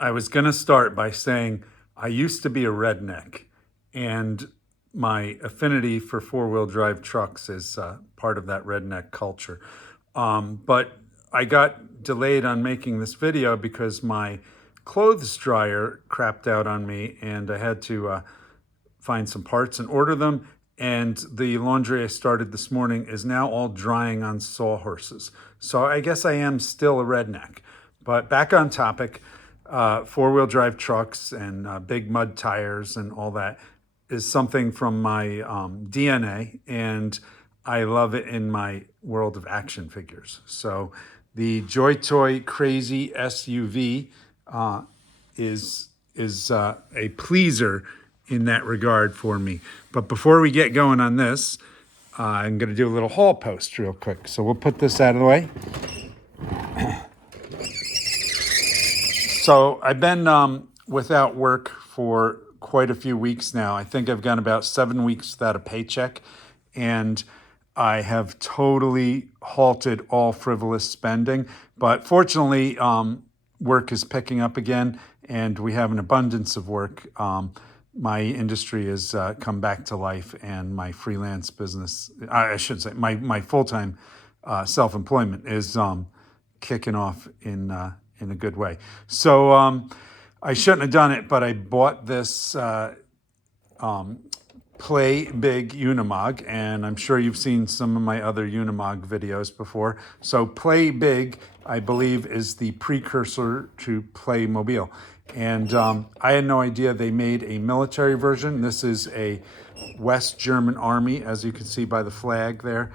I was going to start by saying I used to be a redneck, and my affinity for four-wheel drive trucks is part of that redneck culture. But I got delayed on making this video because my clothes dryer crapped out on me, and I had to find some parts and order them. And the laundry I started this morning is now all drying on sawhorses. So I guess I am still a redneck. But back on topic, four-wheel drive trucks and big mud tires and all that is something from my DNA, and I love it in my world of action figures. So the Joytoy Crazy SUV is a pleaser in that regard for me. But before we get going on this, I'm going to do a little haul post real quick. So we'll put this out of the way. So I've been without work for quite a few weeks now. I think I've gone about 7 weeks without a paycheck, and I have totally halted all frivolous spending. But fortunately, work is picking up again, and we have an abundance of work. My industry has come back to life, and my freelance business, I should say, my full-time self-employment is kicking off in a good way. So I shouldn't have done it, but I bought this Play Big Unimog, and I'm sure you've seen some of my other Unimog videos before. So Play Big, I believe, is the precursor to Playmobil. And I had no idea they made a military version. This is a West German Army, as you can see by the flag there,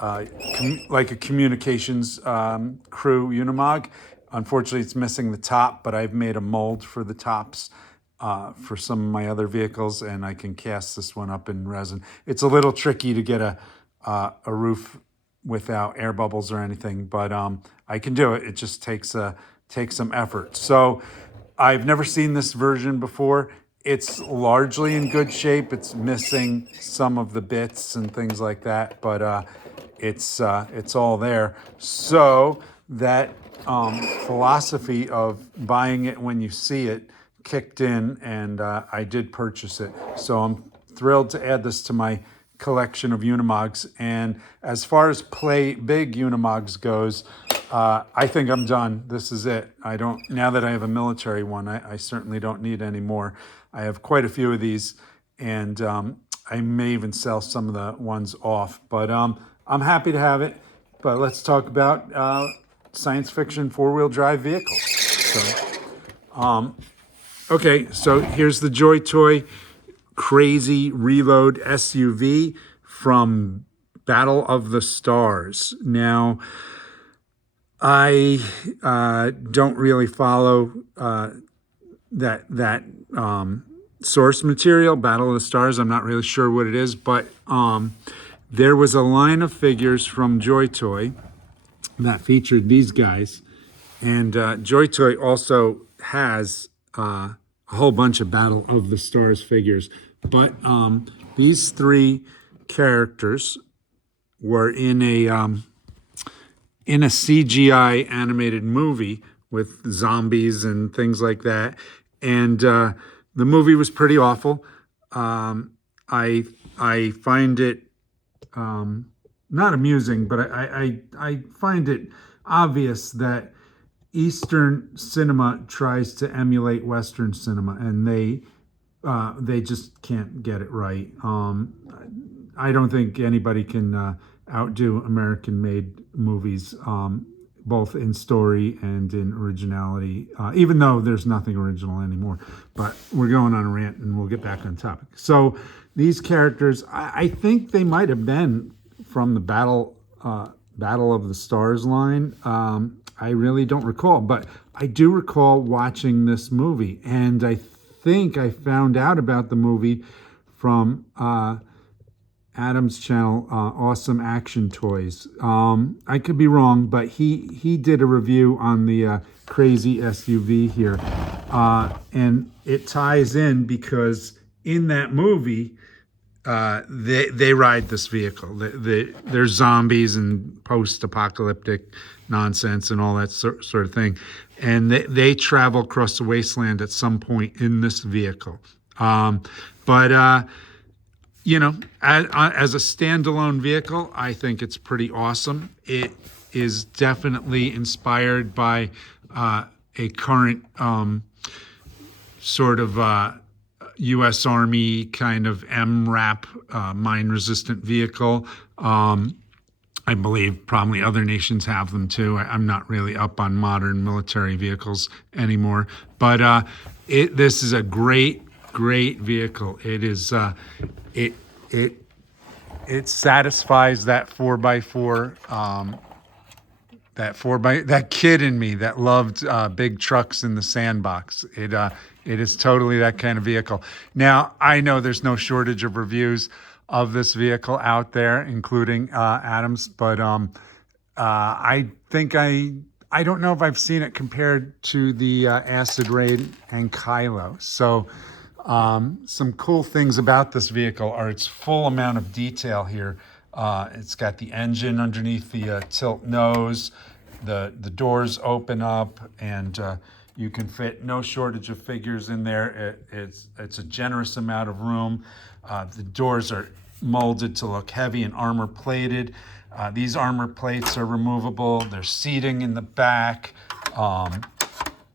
like a communications crew Unimog. Unfortunately, it's missing the top, but I've made a mold for the tops for some of my other vehicles, and I can cast this one up in resin. It's a little tricky to get a roof without air bubbles or anything, but I can do it. It just takes some effort. So I've never seen this version before. It's largely in good shape. It's missing some of the bits and things like that, but it's all there. So that philosophy of buying it when you see it kicked in, and I did purchase it. So I'm thrilled to add this to my collection of Unimogs. And as far as Play Big Unimogs goes, I think I'm done. This is it. Now that I have a military one, I certainly don't need any more. I have quite a few of these, and I may even sell some of the ones off. But I'm happy to have it. But let's talk about science fiction four-wheel drive vehicles. Okay, so here's the Joytoy Crazy Reload SUV from Battle of the Stars. Now, I don't really follow that source material, Battle of the Stars. I'm not really sure what it is, but there was a line of figures from Joytoy that featured these guys, and Joytoy also has a whole bunch of Battle of the Stars figures, but these three characters were in a CGI animated movie with zombies and things like that, and the movie was pretty awful. I find it not amusing, but I find it obvious that Eastern cinema tries to emulate Western cinema, and they just can't get it right. I don't think anybody can outdo American-made movies, both in story and in originality, even though there's nothing original anymore. But we're going on a rant, and we'll get back on topic. So these characters, I think they might have been from the Battle of the Stars line. I really don't recall, but I do recall watching this movie, and I think I found out about the movie from Adam's channel, Awesome Action Toys. I could be wrong, but he did a review on the crazy SUV here, and it ties in because in that movie, they ride this vehicle. They're zombies and post-apocalyptic. nonsense and all that sort of thing. And they travel across the wasteland at some point in this vehicle. But you know, as a standalone vehicle, I think it's pretty awesome. It is definitely inspired by a current sort of U.S. Army kind of MRAP mine-resistant vehicle. I believe probably other nations have them too. I'm not really up on modern military vehicles anymore, but this is a great vehicle. It is it satisfies that 4x4 that kid in me that loved big trucks in the sandbox. It is totally that kind of vehicle. Now, I know there's no shortage of reviews of this vehicle out there, including Adam's, but I think I don't know if I've seen it compared to the Acid Rain Ankylo. So some cool things about this vehicle are its full amount of detail here. It's got the engine underneath the tilt nose. The doors open up, and you can fit no shortage of figures in there. It's a generous amount of room. The doors are molded to look heavy and armor plated. These armor plates are removable. There's seating in the back.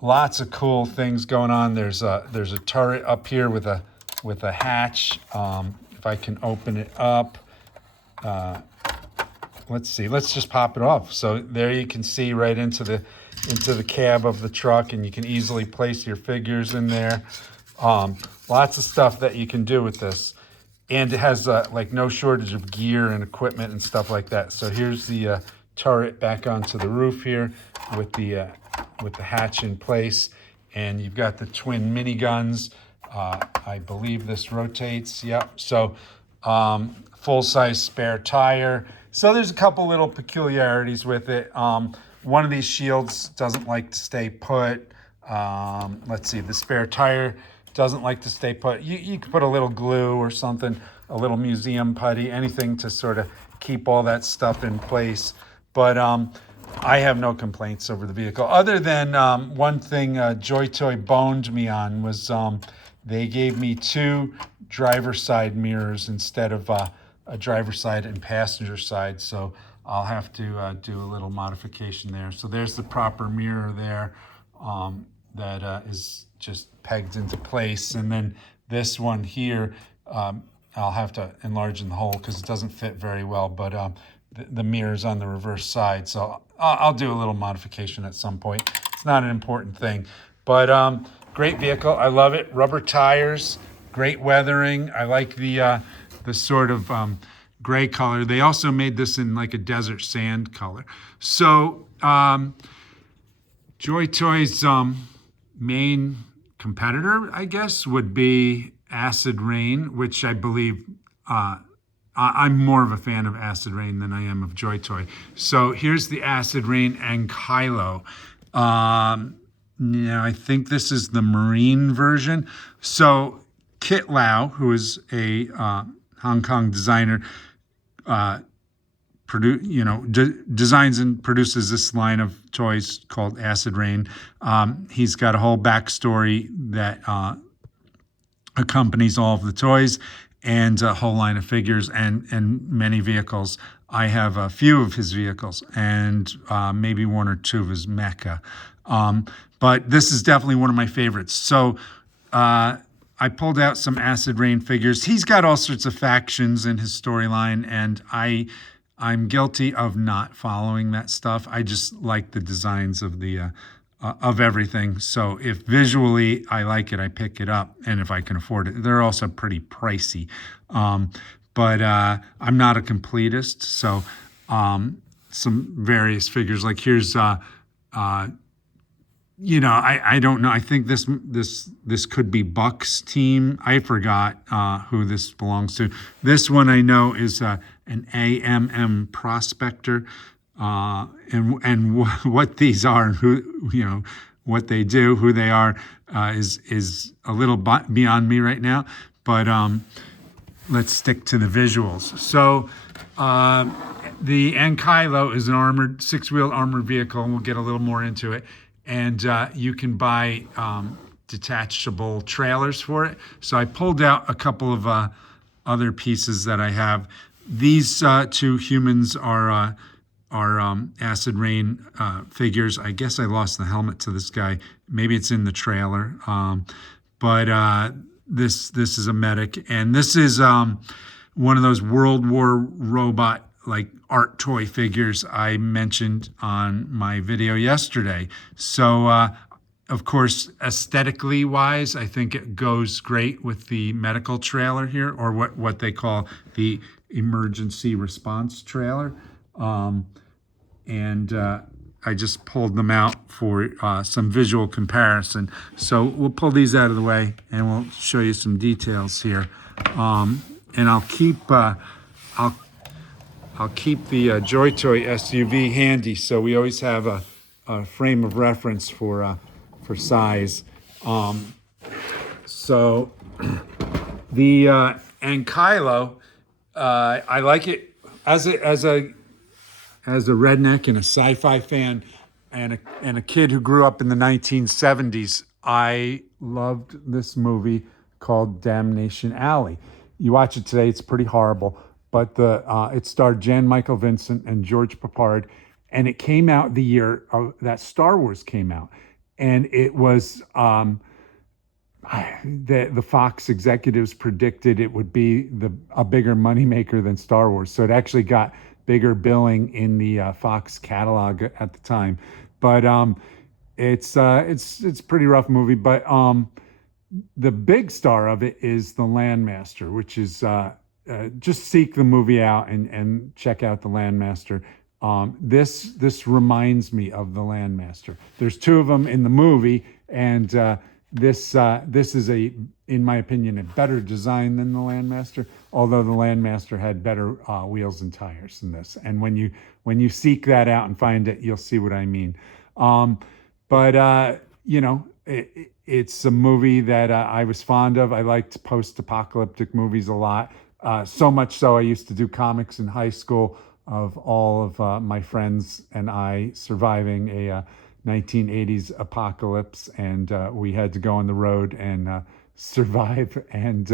Lots of cool things going on. There's a turret up here with a hatch. If I can open it up, let's see. Let's just pop it off. So there you can see right into the cab of the truck, and you can easily place your figures in there. Lots of stuff that you can do with this, and it has like no shortage of gear and equipment and stuff like that. So here's the turret back onto the roof here with the hatch in place, and you've got the twin miniguns. I believe this rotates. Yep. So full-size spare tire. So there's a couple little peculiarities with it. One of these shields doesn't like to stay put. Let's see, the spare tire doesn't like to stay put. You could put a little glue or something, a little museum putty, anything to sort of keep all that stuff in place. But I have no complaints over the vehicle. Other than one thing Joytoy boned me on was they gave me 2 driver's side mirrors instead of a driver's side and passenger side. So I'll have to do a little modification there. So there's the proper mirror there that is just pegged into place. And then this one here, I'll have to enlarge in the hole because it doesn't fit very well, but the mirror's on the reverse side. So I'll do a little modification at some point. It's not an important thing, but great vehicle. I love it. Rubber tires, great weathering. I like the sort of gray color. They also made this in like a desert sand color. So Joytoy's main competitor, I guess, would be Acid Rain, which I believe I'm more of a fan of Acid Rain than I am of Joytoy. So here's the Acid Rain Ankylo. Now I think this is the marine version. So Kit Lau, who is a Hong Kong designer, designs and produces this line of toys called Acid Rain. He's got a whole backstory that accompanies all of the toys and a whole line of figures and many vehicles. I have a few of his vehicles and maybe 1 or 2 of his mecha. But this is definitely one of my favorites. So I pulled out some Acid Rain figures. He's got all sorts of factions in his storyline, and I'm guilty of not following that stuff. I just like the designs of the of everything. So if visually I like it, I pick it up, and if I can afford it. They're also pretty pricey, but I'm not a completist. So some various figures, like here's I don't know. I think this could be Buck's team. I forgot who this belongs to. This one I know is an AMM Prospector, and what these are, and who what they do, who they are, is a little beyond me right now. But let's stick to the visuals. So the Ankylo is an armored, six-wheel armored vehicle, and we'll get a little more into it. And you can buy detachable trailers for it. So I pulled out a couple of other pieces that I have. These two humans are Acid Rain figures. I guess I lost the helmet to this guy. Maybe it's in the trailer. But this is a medic, and this is one of those World War robot like art toy figures I mentioned on my video yesterday. So of course, aesthetically wise, I think it goes great with the medical trailer here, or what they call the emergency response trailer. And I just pulled them out for some visual comparison. So we'll pull these out of the way and we'll show you some details here. And I'll keep the Joytoy SUV handy, so we always have a frame of reference for size. So the Ankylo, I like it as a redneck and a sci-fi fan and a kid who grew up in the 1970s. I loved this movie called Damnation Alley. You watch it today, it's pretty horrible, but it starred Jan Michael Vincent and George Papard, and it came out the year that Star Wars came out. And it was, the Fox executives predicted it would be a bigger moneymaker than Star Wars. So it actually got bigger billing in the Fox catalog at the time. But it's a pretty rough movie. But the big star of it is the Landmaster, which is just seek the movie out and check out the Landmaster. This reminds me of the Landmaster. There's two of them in the movie, and this is in my opinion, a better design than the Landmaster. Although the Landmaster had better wheels and tires than this. And when you seek that out and find it, you'll see what I mean. But it's a movie that I was fond of. I liked post-apocalyptic movies a lot. So much so I used to do comics in high school of all of my friends and I surviving a 1980s apocalypse, and we had to go on the road and survive. And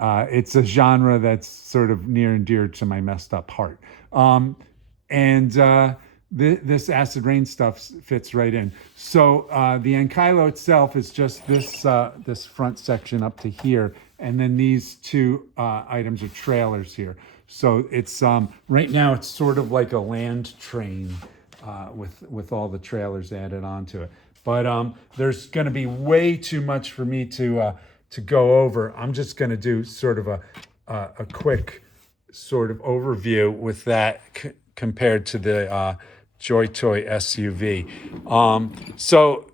it's a genre that's sort of near and dear to my messed up heart. This Acid Rain stuff fits right in. So the Ankylo itself is just this front section up to here, and then these two items are trailers here. So it's right now it's sort of like a land train with all the trailers added onto it. But there's going to be way too much for me to go over. I'm just going to do sort of a quick sort of overview with that compared to the Joytoy SUV. So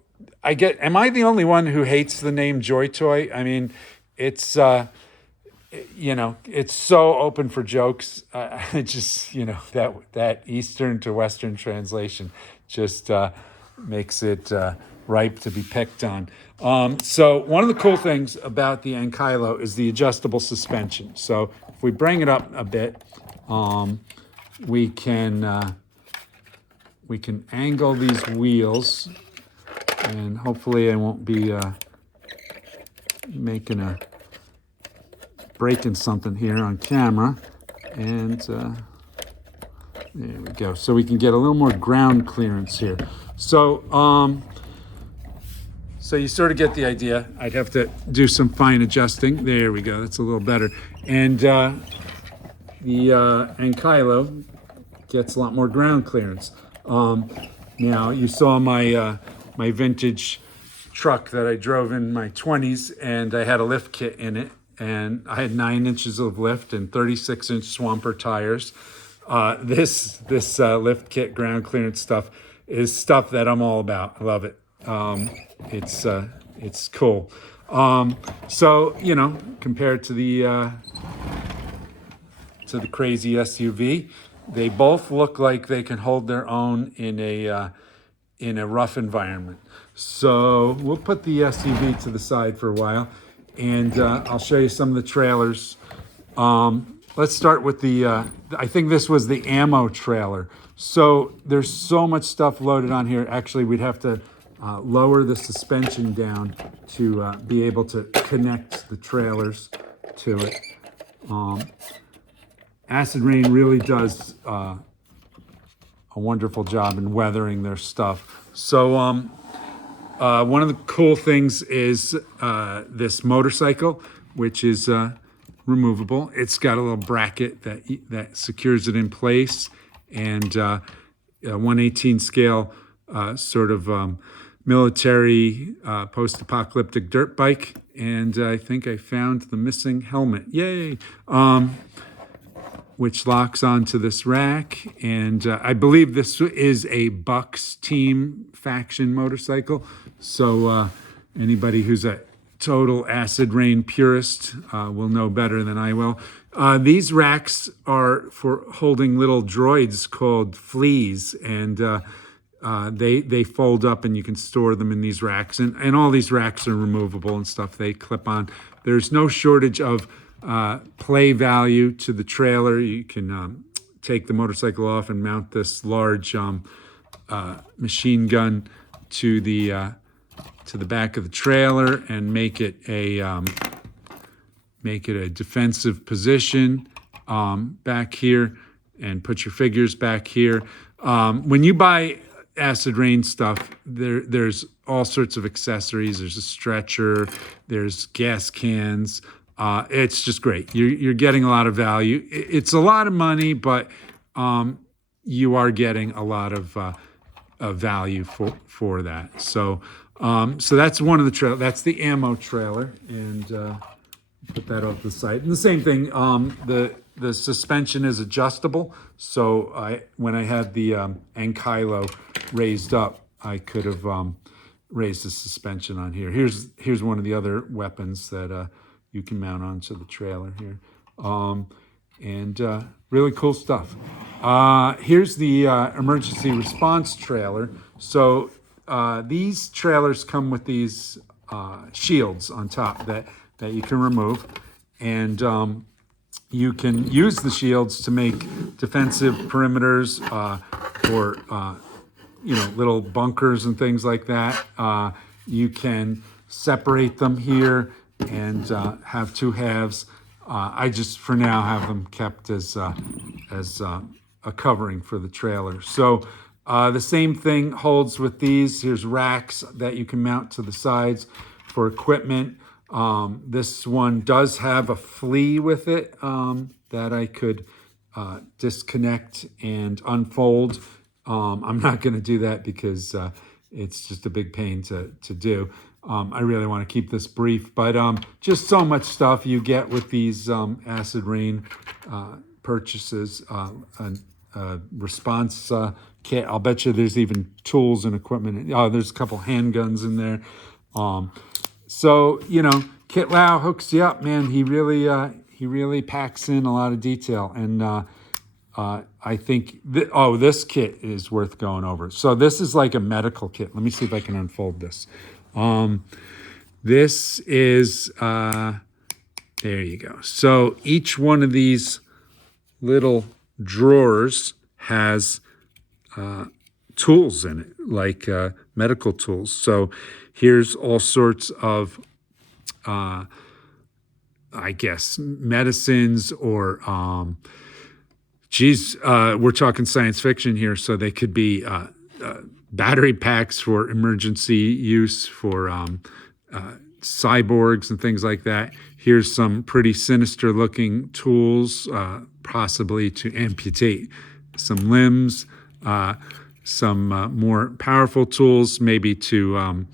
am I the only one who hates the name Joytoy? I mean, it's it's so open for jokes. It just, that Eastern to Western translation just makes it ripe to be picked on. So one of the cool things about the Ankylo is the adjustable suspension. So if we bring it up a bit, we can angle these wheels, and hopefully I won't be breaking something here on camera. And there we go. So we can get a little more ground clearance here. So so you sort of get the idea. I'd have to do some fine adjusting. There we go. That's a little better. And the Ankylo gets a lot more ground clearance. Now you saw my my vintage truck that I drove in my 20s, and I had a lift kit in it, and I had 9 inches of lift and 36-inch Swamper tires. This lift kit ground clearance stuff is stuff that I'm all about. I love it. It's cool. So compared to the crazy SUV, they both look like they can hold their own in a rough environment. So we'll put the SUV to the side for a while, and I'll show you some of the trailers. let's start with the, I think this was the ammo trailer. So there's so much stuff loaded on here. Actually, we'd have to lower the suspension down to be able to connect the trailers to it. Acid Rain really does a wonderful job in weathering their stuff. So one of the cool things is this motorcycle, which is removable. It's got a little bracket that secures it in place, and a 1/18 scale sort of military post-apocalyptic dirt bike. And I think I found the missing helmet. Yay! Which locks onto this rack. And I believe this is a Bucks Team faction motorcycle. So anybody who's a total Acid Rain purist will know better than I will. These racks are for holding little droids called fleas, and they fold up and you can store them in these racks. And all these racks are removable and stuff. They clip on. There's no shortage of play value to the trailer. You can take the motorcycle off and mount this large machine gun to the back of the trailer and make it a defensive position back here, and put your figures back here. When you buy Acid Rain stuff, there's all sorts of accessories. There's a stretcher, there's gas cans. It's just great. You're getting a lot of value. It's a lot of money, but you are getting a lot of value for that. So that's one of the trailers. That's the ammo trailer, and put that off the side. And the same thing. The suspension is adjustable. So when I had the Ankylo raised up, I could have raised the suspension on here. Here's one of the other weapons that you can mount onto the trailer here. And really cool stuff. Here's the emergency response trailer. So these trailers come with these shields on top that you can remove. And you can use the shields to make defensive perimeters or little bunkers and things like that. You can separate them here and have two halves. I just, for now, have them kept as a covering for the trailer. So the same thing holds with these. Here's racks that you can mount to the sides for equipment. This one does have a flea with it that I could disconnect and unfold. I'm not going to do that because it's just a big pain to do. I really want to keep this brief, but just so much stuff you get with these Acid Rain purchases. A response kit. I'll bet you there's even tools and equipment. Oh, there's a couple handguns in there. So, Kit Lau hooks you up, man. He really packs in a lot of detail. And I think, this kit is worth going over. So this is like a medical kit. Let me see if I can unfold this. This is, there you go. So each one of these little drawers has tools in it, like medical tools. So here's all sorts of, I guess, medicines or, we're talking science fiction here, so they could be battery packs for emergency use for cyborgs and things like that. Here's some pretty sinister looking tools, possibly to amputate some limbs, some more powerful tools, maybe to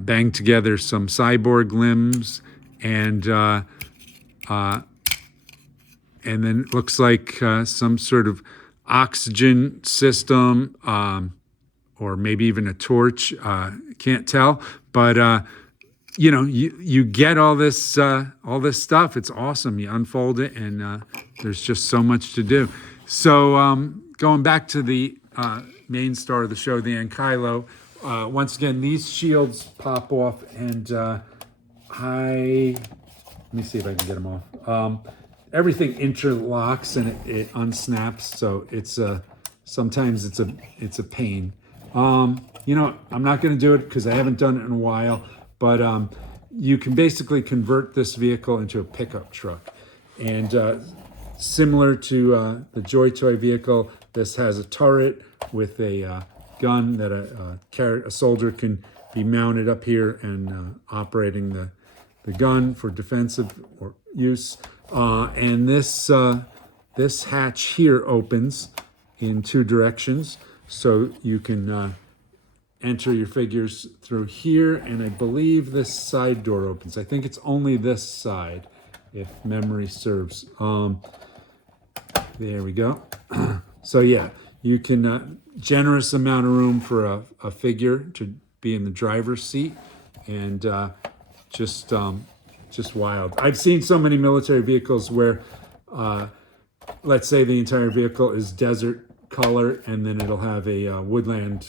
bang together some cyborg limbs, and then it looks like some sort of oxygen system, or maybe even a torch. Can't tell, but you get all this stuff. It's awesome. You unfold it, and there's just so much to do. So going back to the main star of the show, the Ankylo. Once again, these shields pop off, and let me see if I can get them off. everything interlocks and it unsnaps, so it's sometimes it's a pain. You know, I'm not going to do it because I haven't done it in a while, but you can basically convert this vehicle into a pickup truck. And similar to the Joytoy vehicle, this has a turret with a gun that a soldier can be mounted up here and operating the gun for defensive or use. And this hatch here opens in two directions, so you can enter your figures through here, and I believe this side door opens. I think it's only this side, if memory serves. There we go. So yeah, you can generous amount of room for a figure to be in the driver's seat, and just wild. I've seen so many military vehicles where, let's say the entire vehicle is desert color, and then it'll have a woodland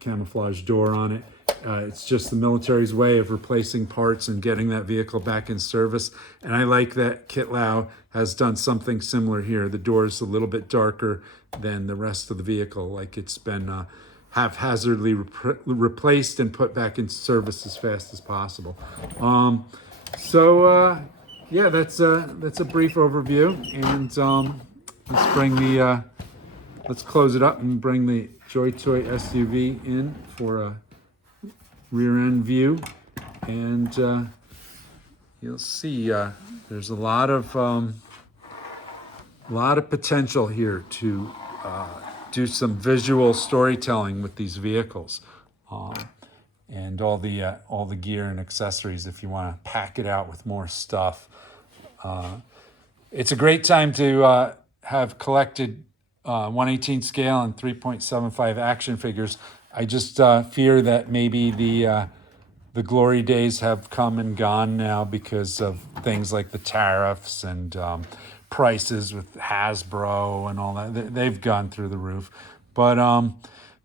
camouflage door on it. It's just the military's way of replacing parts and getting that vehicle back in service. And I like that Kitlau has done something similar here. The door is a little bit darker than the rest of the vehicle, like it's been haphazardly replaced and put back in service as fast as possible. Yeah, that's a brief overview, and let's close it up and bring the Joytoy SUV in for a rear end view, and you'll see there's a lot of potential here to do some visual storytelling with these vehicles, and all the gear and accessories if you want to pack it out with more stuff. It's a great time to have collected 1/18 scale and 3.75 action figures. I just fear that maybe the glory days have come and gone now because of things like the tariffs and prices with Hasbro and all that. They've gone through the roof. But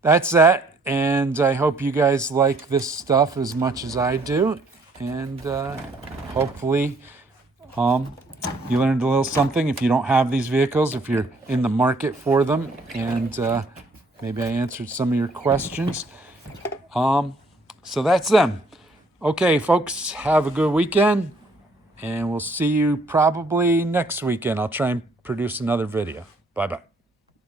that's that. And I hope you guys like this stuff as much as I do. And hopefully you learned a little something if you don't have these vehicles, if you're in the market for them. And maybe I answered some of your questions. So that's them. Okay, folks, have a good weekend, and we'll see you probably next weekend. I'll try and produce another video. Bye-bye.